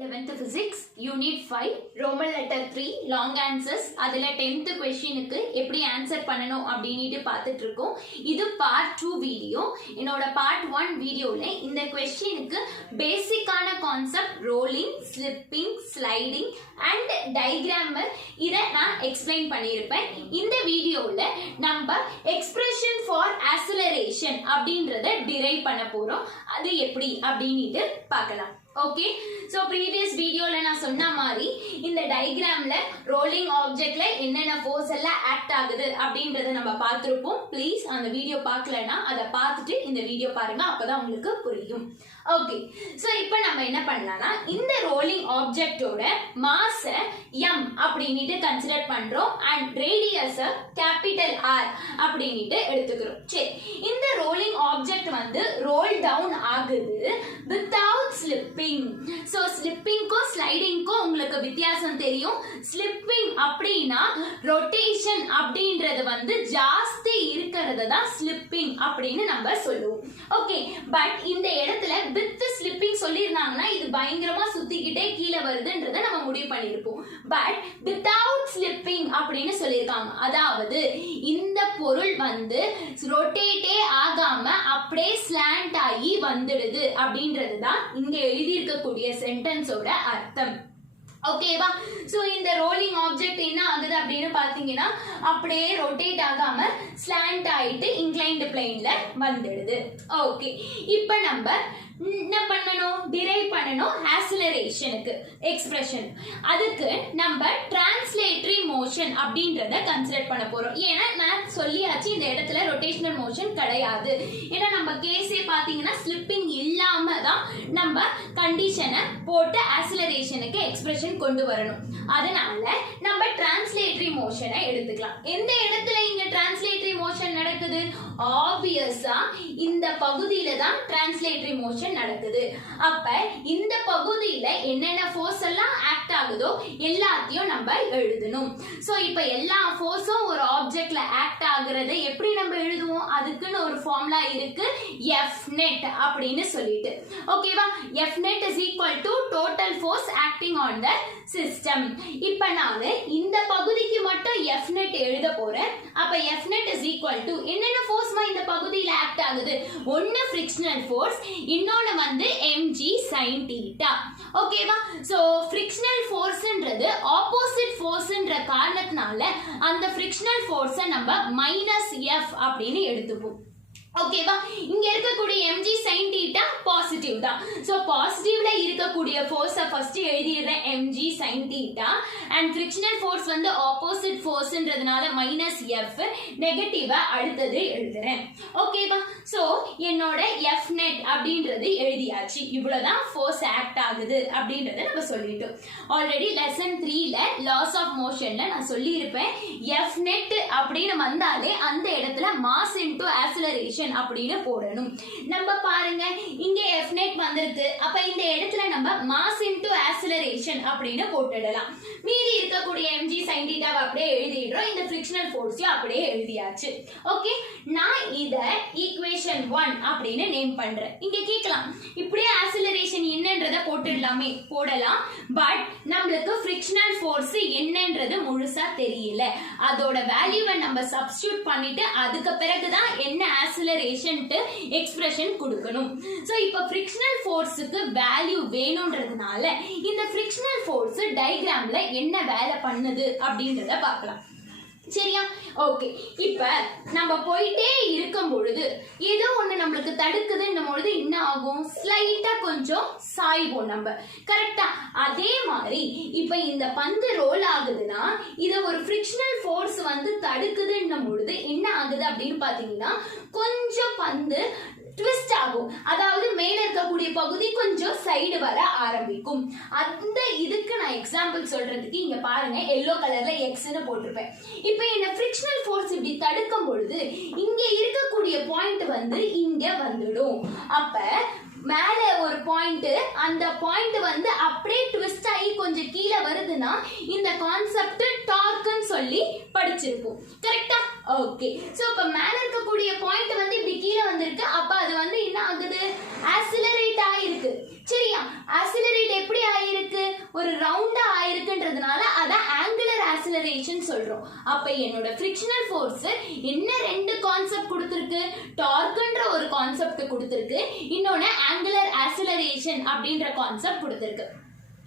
11th Physics, Unit 5, Roman letter 3, long answers. அதில் 10th questionக்கு எப்படி answer பண்ணணும் அப்படின்ட்டு பார்த்துட்டு இருக்கோம். இது பார்ட் 2 வீடியோ. என்னோட பார்ட் 1 வீடியோவில் இந்த questionக்கு பேசிக்கான concept rolling, slipping, sliding and டயக்ராமர் இதை நான் எக்ஸ்பிளைன் பண்ணியிருப்பேன். இந்த வீடியோவில் நம்ம எக்ஸ்பிரஷன் ஃபார் ஆக்சிலரேஷன் அப்படின்றத டிரைவ் பண்ண போகிறோம். அது எப்படி அப்படின்ட்டு பார்க்கலாம். ஓகே, சோ ப்ரீவியஸ் வீடியோல நான் சொன்ன மாதிரி இந்த டயக்ராம்ல ரோலிங் ஆப்ஜெக்ட்ல என்னென்ன ஃபோர்ஸ் எல்லாம் ஆக்ட் ஆகுது அப்படின்றத நம்ம பார்த்திருப்போம். ப்ளீஸ் அந்த வீடியோ பார்க்கலனா அதை பார்த்துட்டு இந்த வீடியோ பாருங்க, அப்பதான் உங்களுக்கு புரியும். ஓகே, சோ இப்போ நம்ம என்ன பண்ணலாம்னா இந்த ரோலிங் ஆப்ஜெக்டோட மாஸ் m அப்படின்னுட்டு கன்சிடர் பண்றோம் அண்ட் ரேடியஸ் கேபிட்டல் R அப்படின்னுட்டு எடுத்துக்கிறோம். சரி, இந்த ரோலிங் ஆப்ஜெக்ட் வந்து ரோல் டவுன் ஆகுது வித்தவுட் ஸ்லிப்பிங். சோ ஸ்லிப்பிங்க்கும் ஸ்லைடிங்க்கும் உங்களுக்கு வித்தியாசம் தெரியும். ஸ்லிப்பிங் அப்படின்னா ரொட்டேஷன் அப்படின்றது வந்து ஜாஸ்தி இருக்கிறது தான் ஸ்லிப்பிங் அப்படின்னு நம்ம சொல்லுவோம். ஓகே, பட் இந்த இடத்துல வித் ஸ்லிப்பிங் சொல்லியிருந்தாங்கன்னா இது பயங்கரமா சுத்திக்கிட்டே கீழே வருதுன்றத நம்ம முடிவு பண்ணியிருப்போம். பட் வித்தவுட் ஸ்லிப்பிங் அப்படின்னு சொல்லியிருக்காங்க. அதாவது இந்த பொருள் வந்து ரொட்டேட்டே ஆகாம அப்படியே ஸ்லாண்ட் ஆகி வந்துடுது அப்படின்றது தான் இங்க எழுதியிருக்கக்கூடிய சென்டென்ஸோட அர்த்தம். ஓகேவா? சோ இந்த ரோலிங் ஆப்ஜெக்ட் என்ன ஆகுது அப்படின்னு பாத்தீங்கன்னா அப்படியே ரொட்டேட் ஆகாம ஸ்லாண்ட் ஆயிட்டு இன்க்ளைன்டு பிளேன்ல வந்துடுது. ஓகே, இப்போ நம்ம என்ன பண்ணணும்? டிரைவ் பண்ணணும் ஆக்சிலரேஷனுக்கு எக்ஸ்பிரஷன். அதுக்கு நம்ம டிரான்ஸ்லேட்டரி மோஷன் அப்படின்றத கன்சிடர் பண்ண போறோம். ஏன்னா நான் சொல்லியாச்சு இந்த இடத்துல ரொட்டேஷனல் மோஷன் கிடையாது. ஏன்னா நம்ம கேஸே பாத்தீங்கன்னா ஸ்லிப்பிங் இல்லாம தான் நம்ம கண்டிஷனை போட்டு ஆக்சிலரேஷனுக்கு எக்ஸ்பிரஷன் கொண்டு வரணும். அதனால நம்ம டிரான்ஸ்லேட்டரி மோஷனை எடுத்துக்கலாம். எந்த இடத்துல இங்க டிரான்ஸ்லேட்டரி மோஷன் நடக்குது? ஆப்வியஸா இந்த பகுதியில தான் டிரான்ஸ்லேட்டரி மோஷன் நடக்குது. அப்ப இந்த பகுதியில என்னென்ன ஃபோர்ஸ் எல்லாம் ஆக்ட் ஆகுதோ எல்லாத்தையும் நம்ம எழுதணும். சோ இப்போ எல்லா ஃபோர்ஸும் ஒரு ஆப்ஜெக்ட்ல ஆக்ட் ஆகுறதை எப்படி நம்ம எழுதுவோம்? அதுக்குன்னு ஒரு ஃபார்முலா இருக்கு, F net அப்படின்னு சொல்லிட்டு. ஓகேவா? F net is equal to total force acting on the system. இப்போ நான் இந்த பகுதிக்கு மட்டும் F net எழுத போறேன். அப்ப F net is equal to என்னென்ன ஃபோர்ஸ்மா இந்த பகுதியில ஆக்ட் ஆகுது? ஒன்னு ஃபிரிக்ஷனல் ஃபோர்ஸ், இன்னொன்னு வந்து mg sin theta. ஓகேவா? சோ ஃபிரிக்ஷனல் ஃபோர்ஸ்ன்றது ஆப்போசிட் ஃபோர்ஸ்ன்ற காரணத்தினால அந்த ஃபிரிக்ஷனல் ஃபோர்ஸை நம்ம -F அப்படின்னு எடுத்துப்போம். ஓகேவா? இங்க இருக்கக்கூடிய mg sin theta பாசிட்டிவ் தான். சோ பாசிட்டிவ்ல இருக்கக்கூடிய ஃபோர்ஸை ஃபர்ஸ்ட் எழுதிடுறேன் mg sin theta and frictional force வந்து ஆப்போசிட் ஃபோர்ஸ்ன்றதுனால -F, நெகட்டிவா அடுத்தது எழுதுறேன். ஓகேவா? சோ என்னோட F net அப்படின்றது எழுதியாச்சு. இவ்வளவுதான் ஃபோர்ஸ் ஆக்ட் ஆகுது அப்படின்றத நம்ம சொல்லிட்டோம். ஆல்ரெடி லெசன் 3ல லாஸ் ஆஃப் மோஷன்ல நான் சொல்லியிருப்பேன், F net அப்படின்னு வந்தாலே அந்த இடத்துல மாஸ் இன்டு ஆக்சிலரேஷன் அப்படின்னு போடணும். நம்ம பாருங்க இங்க F net வந்திருக்கு. அப்ப இந்த இடத்துல நம்ம மாஸ் இன்டு ஆக்சிலரேஷன் அப்படின்னு போட்டுடலாம். மீதி இருக்கக்கூடிய mg sin theta அப்படியே எழுதிடுறோம். இந்த ஃபிரிக்ஷனல் ஃபோர்ஸையும் அப்படியே எழுதியாச்சு. ஓகே, நான் இத ஈக்குவேஷன் 1 அப்படின்னு நேம் பண்றேன். இங்க கேட்கலாம் இப்படியே ஆக்சிலரேஷன் என்னன்றத போட்டுடலாமே, போடலாம். பட் நம்மளுக்கு ஃபிரிக்ஷனல் ஃபோர்ஸ் என்னன்றது முழுசா தெரியல. அதோட வேல்யூவை நம்ம சப்ஸ்டிட்யூட் பண்ணிட்டு அதுக்கு பிறகுதான் என்ன ஆக்சிலரேஷன் எக்ஸ்பிரஷன் கொடுக்கணும். சோ இப்போ ஃபிரிக்ஷனல் ஃபோர்ஸ்க்கு வேல்யூ வேணும்ன்றதுனால இந்த ஃபிரிக்ஷனல் ஃபோர்ஸ் டயகிராம்ல என்ன வேலை பண்ணுது அப்படின்றத பார்க்கலாம். சரியா? ஓகே, இப்ப நம்ம போயிட்டே இருக்கும் பொழுது ஏதோ ஒண்ணு நம்மளுக்கு தடுக்குதுன்னும் பொழுது என்ன ஆகும்? ஸ்லைட்டா கொஞ்சம் சாய்வோம் நம்ம. கரெக்டா? அதே மாதிரி இப்ப இந்த பந்து ரோல் ஆகுதுன்னா இத ஒரு ஃபிரிக்ஷனல் ஃபோர்ஸ் வந்து தடுக்குதுன்னும் பொழுது என்ன ஆகுது அப்படின்னு பாத்தீங்கன்னா கொஞ்சம் பந்து ட்விஸ்ட் ஆகும். அதாவது மேல இருக்கக்கூடிய பகுதி கொஞ்சம் சைடு வர ஆரம்பிக்கும். அந்த இதுக்கு நான் எக்ஸாம்பிள் சொல்றதுக்கு இங்க பாருங்க, எல்லோ கலர்ல எக்ஸ்னு போட்டிருப்பேன். இப்போ என்ன ஃபிரிக்ஷனல் ஃபோர்ஸ் இப்படி தடுக்கும் பொழுது இங்க இருக்கக்கூடிய பாயிண்ட் வந்து இங்க வந்துடும். அப்ப மேல ஒரு பாயிண்ட், அந்த பாயிண்ட் வந்து அப்படியே ட்விஸ்ட் ஆகி கொஞ்சம் கீழே வருதுன்னா இந்த கான்செப்ட் டார்க்னு சொல்லி படிச்சிருப்போம். கரெக்டா? ஓகே, சோ இப்ப மேல இருக்கக்கூடிய பாயிண்ட் வந்து இப்படி கீழே வந்திருக்கு. அப்ப அது வந்து என்ன ஆகுது? ஆக்சிலரேட் ஆயிருக்கு. சரியா? ஆக்சிலரேட் எப்படி ஆயிருக்கு? ஒரு ரவுண்டா ஆயிருக்குன்றதுனால அத ஆங்குலர் ஆக்சிலரேஷன் சொல்றோம். அப்ப என்னோட ஃபிரிக்ஷனல் ஃபோர்ஸ் என்ன ரெண்டு கான்செப்ட் கொடுத்திருக்கு, டார்க்ன்ற ஒரு கான்செப்ட் கொடுத்திருக்கு, இன்னொன்னு ஆங்குலர் ஆக்சிலரேஷன் அப்படின்ற கான்செப்ட் கொடுத்திருக்கு.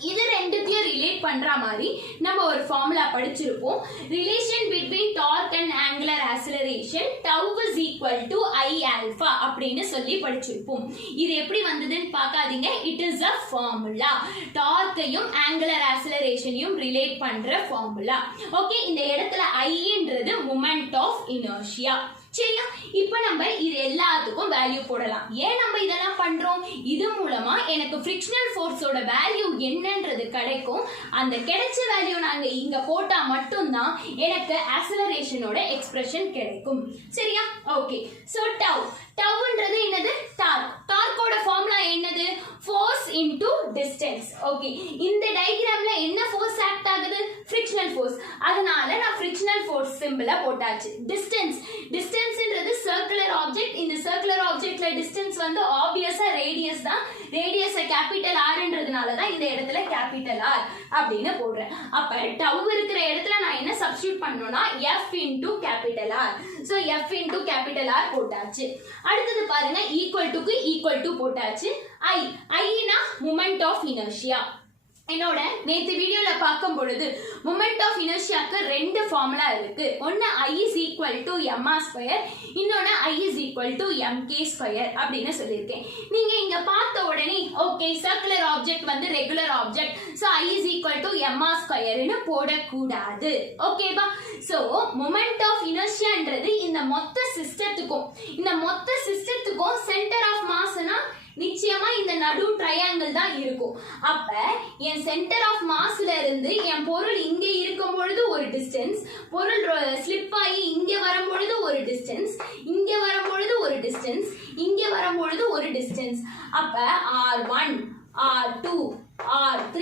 இது ரெண்டுத்தையும் ரிலேட் பண்ற மாதிரி நம்ம ஒரு ஃபார்முலா படிச்சிருப்போம். Relation between torque and angular acceleration tau is equal to I alpha அப்படின்னு சொல்லி படிச்சிருப்போம். இது எப்படி வந்ததுன்னு பார்க்காதீங்க, இட் இஸ் a ஃபார்முலா. டார்க்கையும் ஆங்குலர் ஆக்சிலரேஷனையும் ரிலேட் பண்ற ஃபார்முலா. ஓகே, இந்த இடத்துல ஐன்றது மொமெண்ட் ஆஃப் இனர்ஷியா. சரியா, இப்போ நம்ம இது எல்லாத்துக்கும் வேல்யூ போடலாம். ஏன் நம்ம இதெல்லாம் பண்றோம், இது மூலமா எனக்கு ஃபிரிக்ஷனல் ஃபோர்ஸோட வேல்யூ என்னன்றது கிடைக்கும். அந்த கிடைச்ச வேல்யூ நாங்க இங்க போட்டா மட்டும்தான் எனக்கு ஆக்சிலரேஷனோட எக்ஸ்பிரஷன் கிடைக்கும். சரியா, ஓகே. சோ டவுன்றது என்னது, டார்க். டார்க்கோட ஃபார்முலா என்னது, ஃபோர்ஸ் இன்டு டிஸ்டன்ஸ். ஓகே, இந்த டயகிராம்ல என்ன ஃபோர்ஸ் ஆக்ட் ஆகுது, ஃபிரிக்ஷனல் ஃபோர்ஸ். அதனால நான் ஃபிரிக்ஷனல் ஃபோர்ஸ் சிம்பலை போட்டாச்சு. டிஸ்டன்ஸ்ன்றது சர்க்குலர் ஆப்ஜெக்ட். இந்த சர்க்குலர் ஆப்ஜெக்ட்ல டிஸ்டன்ஸ் வந்து ஆப்வியஸா ரேடியஸ் தான். ரேடியஸ் கேபிட்டல் ஆர்ன்றதுனால தான் இந்த இடத்துல கேபிட்டல் ஆர் அப்படின்னு போடுறேன். அப்ப டவ் இருக்கிற இடத்துல நான் என்ன சப்ஸ்டிட்யூட் பண்ணனும்னா f into capital R. So f into capital R போட்டாச்சு. அடுத்தது பாருங்க, ஈக்குவல் டு போட்டாச்சு. ஐனா மொமெண்ட் ஆஃப் இனர்ஷியா. என்னோட நேத்து வீடியோல பார்க்கும் பொழுது மொமெண்ட் ஆஃப் இனர்ஷியாக்கு ரெண்டு ஃபார்முலா இருக்கு. ஒன்னு I is equal to mr², இன்னொன்னு I is equal to mk² அப்படின்னு சொல்லியிருக்கேன். நீங்க இங்க பார்த்த உடனே ஓகே, சர்க்குலர் ஆப்ஜெக்ட் வந்து regular object, so I is equal to mr² போடக்கூடாது. ஓகேவா? சோ மொமெண்ட் ஆஃப் இனர்ஷியான்றது இந்த மொத்த சிஸ்டத்துக்கும் சென்டர் ஆஃப் மாஸ்னா நிச்சயமா இந்த நடு ட்ரையாங்கிள் தான் இருக்கும். அப்ப என் சென்டர் ஆஃப் மாஸ்ல இருந்து என் பொருள் இங்க இருக்கும் பொழுது ஒரு டிஸ்டன்ஸ், பொருள் ஸ்லிப் ஆகி இங்க வரும் பொழுது ஒரு டிஸ்டன்ஸ், இங்க வரும் பொழுது ஒரு டிஸ்டன்ஸ், இங்க வரும் பொழுது ஒரு டிஸ்டன்ஸ். அப்ப R1, R2, R3,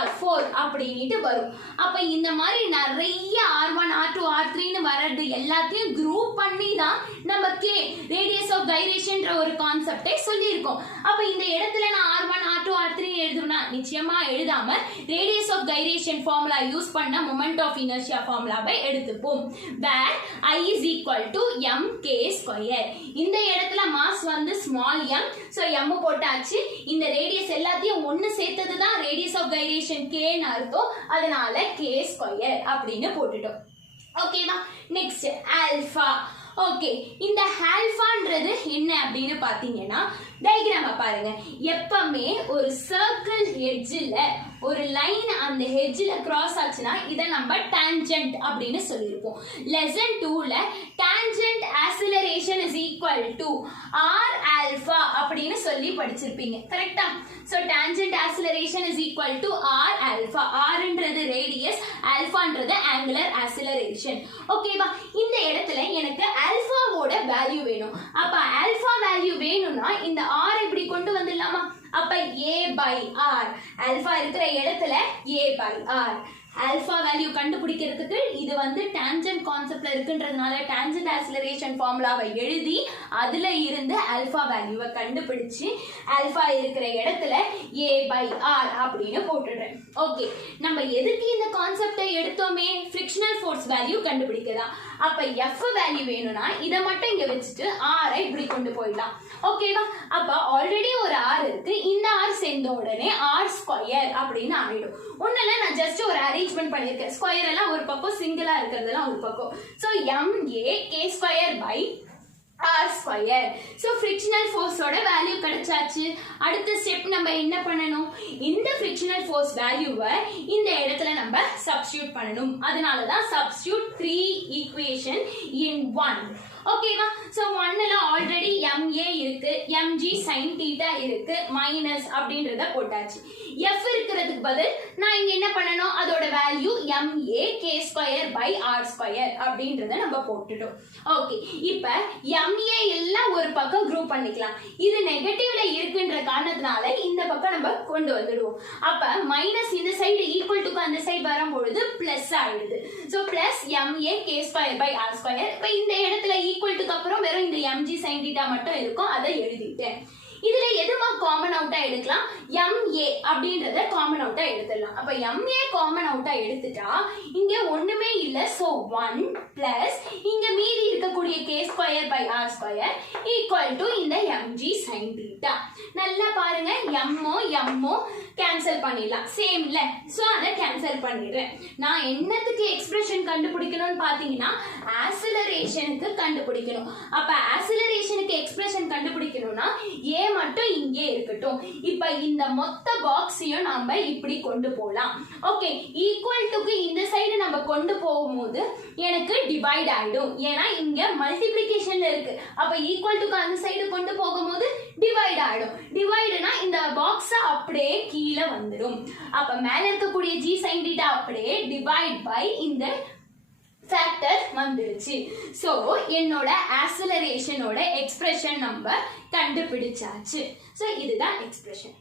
R4 அப்படின்ட்டு வரும். அப்ப இந்த மாதிரி நிறைய R1, R2, R3ன்னு வர்றது எல்லாத்தையும் குரூப் பண்ணி தான் நம்ம K ரேடியஸ் ஆஃப் கைரேஷன்ற ஒரு கான்செப்டை சொல்லியிருக்கோம். அப்ப இந்த இடத்துல நான் R1, R2, R3 எழுதுனா நிச்சயமா எழுதாம radius of gyration formula use பண்ண மொமெண்ட் ஆஃப் இனர்ஷியா ஃபார்முலாவை எடுத்துப்போம். where I is equal to mk². இந்த இடத்துல மாஸ் வந்து ஸ்மால் m, சோ m போட்டாச்சு. இந்த ரேடியஸ் எல்லாத்தையும் ஒன்னு சேர்த்ததுதான் ரேடியஸ் ஆஃப் கைரேஷன் k ன்னு அர்த்தம். அதனால k² அப்படின்னு போட்டுட்டோம். ஓகேவா? Next alpha. ஓகே, இந்த ஆல்பான்றது என்ன அப்படின்னு பாத்தீங்கன்னா டயகிராம பாருங்க. எப்பவுமே ஒரு சர்க்கிள் எட்ஜ்ல ஒரு லைன் அந்த எட்ஜ்ல கிராஸ் ஆச்சுன்னா இத நம்ம டான்ஜென்ட் அப்படின்னு சொல்லிருப்போம். லெசன் 2ல tangent acceleration is equal to r alpha அப்படின்னு சொல்லி படிச்சிருப்பீங்க. கரெக்ட்டா? So tangent acceleration is equal to r alpha. rன்றது ரேடியஸ், ஆல்பான்றது ஆங்குலர் ஆக்சிலரேஷன். ஓகேவா? இந்த இடத்துல எனக்கு ஆல்பாவோட வேல்யூ வேணும். அப்ப ஆல்பா வேல்யூ வேணும்னா இந்த r இப்படி கொண்டு வந்துடலாமா? அப்ப a/r, ஆல்பா இருக்கிற இடத்துல a/r. ஆல்பா வேல்யூ கண்டுபிடிக்கிறதுக்கு இது வந்து டான்ஜென்ட் கான்செப்ட்ல இருக்குன்றதுனால டான்ஜென்ட் ஆக்சிலரேஷன் ஃபார்முலாவை எழுதி அதுல இருந்து ஆல்பா வேல்யூவை கண்டுபிடிச்சு ஆல்பா இருக்கிற இடத்துல a/r அப்படின்னு போட்டுடுறேன். ஓகே, நம்ம எதுக்கு இந்த கான்செப்டை எடுத்தோமே, ஃபிரிக்ஷனல் ஃபோர்ஸ் வேல்யூ கண்டுபிடிக்கலாம். அப்ப f வேல்யூ வேணும்னா இத மட்டும் இங்க வச்சுட்டு r ஐ இப்படி கொண்டு போயிடலாம். ஓகேவா? அப்ப ஆல்ரெடி ஒரு r இருக்கு, இந்த r சேர்ந்த உடனே r² அப்படின்னு ஆயிடும். ஒண்ணுல நான் ஜஸ்ட் ஒரு அரேஞ்ச்மெண்ட் பண்ணிருக்கேன். ஸ்கொயர் எல்லாம் ஒரு பக்கம், சிங்கிளா இருக்கிறதெல்லாம் ஒரு பக்கம். So mk² r². So frictional ஃபோர்ஸோட வேல்யூ கிடைச்சாச்சு. அடுத்த ஸ்டெப் நம்ம என்ன பண்ணணும், இந்த ஃபிரிக்ஷனல் ஃபோர்ஸ் வேல்யூவை இந்த இடத்துல நம்ம சப்ஸ்டிட்யூட் பண்ணணும். அதனால தான் சப்ஸ்டிட்யூட் 3 ஈக்குவேஷன் இன் 1. ஓகேவா? சோ 1ல ஆல்ரெடி ma இருக்கு, mg sin θ இருக்கு, மைனஸ் அப்படின்றத போட்டாச்சு. f இருக்கிறதுக்கு பதில் நான் இங்க என்ன பண்ணணும், அதோட வேல்யூ ma k²/r² அப்படின்றத நம்ம போட்டுட்டோம். ஓகே, இப்ப ma எல்லாம் ஒரு பக்கம் குரூப் பண்ணிக்கலாம். இது நெகட்டிவ்ல இருக்குன்ற காரணத்தினால இந்த பக்கம் நம்ம கொண்டு வந்துடுவோம். அப்ப மைனஸ் இந்த சைடு ஈக்குவல் டு அந்த சைடு வரும்பொழுது பிளஸ் ஆயிடுது. So plus ma k²/r². இப்ப இந்த இடத்துல ஈக்குவல் டுக்கு அப்புறம் வெறும் இந்த mg sin θ மட்டும் இருக்கும், அதை எழுதிட்டேன். இதுல எதுமா காமன் அவுட்டா எடுக்கலாம் ma அப்படின்றத காமன் அவுட்டா எடுத்துடலாம் அப்ப ma காமன் அவுட்டா எடுத்துட்டா இங்க ஒண்ணுமே இல்ல சோ 1 பிளஸ் இங்க மீதி இருக்கக்கூடிய k square by r square equal to இந்த mg sin theta நல்லா பாருங்க mோ கேன்சல் பண்ணிடலாம் சேம்ல சோ அத கேன்சல் பண்ணிடுறேன் நான் என்னத்துக்கு எக்ஸ்பிரஷன் கண்டுபிடிக்கணும்னு பாத்தீங்கன்னா ஆக்ஸலரேஷனுக்கு கண்டுபிடிக்கணும் அப்ப ஆக்ஸலரேஷனுக்கு எக்ஸ்பிரஷன் கண்டுபிடிக்கணும்னா a மட்டும் இங்கே இருக்கட்டும் இப்ப இந்த மொத்த பாக்ஸையும் நாம இப்படி கொண்டு போலாம் ஓகே ஈக்குவல் டுக்கு இந்த சைடு நம்ம கொண்டு போகும்போது எனக்கு டிவைட் ஆயிடும் ஏன்னா இங்க மல்டிப்ளிகேஷன்ல இருக்கு அப்ப ஈக்குவல் டுக்கு அந்த சைடு கொண்டு போகும்போது டிவைட் ஆயிடும் டிவைடுனா இந்த பாக்ஸ் அப்படியே கீழே வந்துடும் அப்ப மேல இருக்கக்கூடிய g sin theta அப்படியே டிவைட் பை இந்த ஃபேக்டர் வந்துருச்சு சோ என்னோட ஆக்ஸலரேஷனோட எக்ஸ்பிரஷன் நம்ம கண்டுபிடிச்சாச்சு சோ இதுதான் எக்ஸ்பிரஷன்